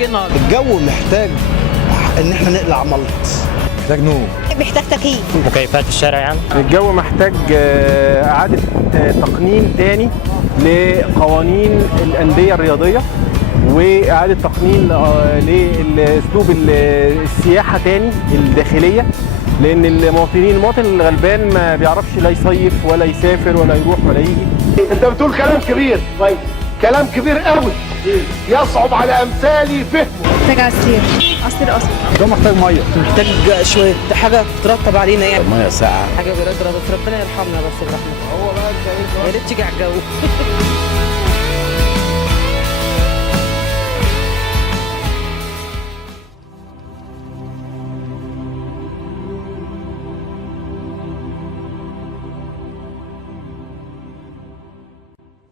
محتاج ايه النهارده؟ الجو محتاج ان احنا نقلع ملط، محتاج نور، محتاج تكييف، مكيفات الشارع يعني. الجو محتاج إعادة تقنين تاني لقوانين الأندية الرياضية، وإعادة تقنين لأسلوب السياحة تاني الداخلية، لأن المواطن الغلبان ما بيعرفش لا يصيف ولا يسافر ولا يروح ولا يجي. أنت بتقول كلام كبير، كويس، كلام كبير قوي يصعب على أمثالي فهمه. محتاج عصير أصفر. ده محتاج ميه، محتاج شويه حاجه ترتب علينا يعني. ميه ساقعه، حاجه برد ربنا يرحمنا بس برحمته. هو بقى يا ريت تيجي على الجو.